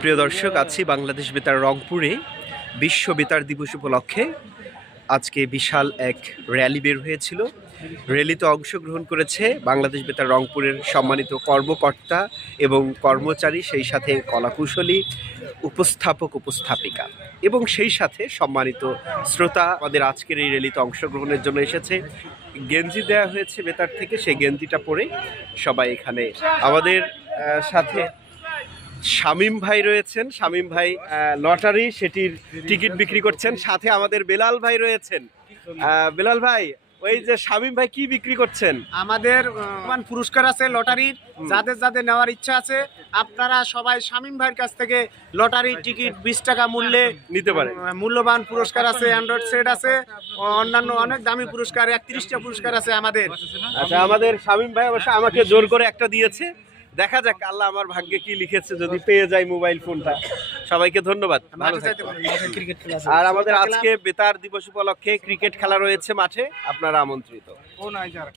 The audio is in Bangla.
প্রিয় দর্শক, আছি বাংলাদেশ বেতার রংপুরে। বিশ্ব বেতার দিবস উপলক্ষে আজকে বিশাল এক র্যালি বের হয়েছিল। র্যালিতে অংশগ্রহণ করেছে বাংলাদেশ বেতার রংপুরের সম্মানিত কর্মকর্তা এবং কর্মচারী, সেই সাথে কলাকুশলী, উপস্থাপক, উপস্থাপিকা এবং সেই সাথে সম্মানিত শ্রোতা। আমাদের আজকের এই র্যালিতে অংশগ্রহণের জন্য এসেছে। গেঞ্জি দেওয়া হয়েছে বেতার থেকে, সেই গেঞ্জিটা পরে সবাই এখানে। আমাদের সাথে শামীম ভাই রয়েছেন। শামীম ভাই লটারি সেটির টিকিট বিক্রি করছেন। সাথে আমাদের বেলাল ভাই রয়েছেন। বেলাল ভাই ওই যে শামীম ভাই কি বিক্রি করছেন? আমাদের পুরস্কার আছে লটারির যাদের যাদের নেওয়ার ইচ্ছা আছে আপনারা সবাই শামীম ভাইয়ের কাছ থেকে লটারির টিকিট বিশ টাকা মূল্যে নিতে পারে। মূল্যবান পুরস্কার আছে অ্যান্ড্রয়েড সেট আছে অন্যান্য অনেক দামি পুরস্কার একত্রিশটা পুরস্কার আছে আমাদের। আচ্ছা আমাদের শামীম ভাই অবশ্য আমাকে জোর করে একটা দিয়েছে। দেখা যাক আল্লাহ আমার ভাগ্যে কি লিখেছে যদি পেয়ে যাই মোবাইল ফোনটা। সবাইকে ধন্যবাদ। আর আমাদের আজকে বেতার দিবস উপলক্ষে ক্রিকেট খেলা রয়েছে মাঠে আপনারা আমন্ত্রিত।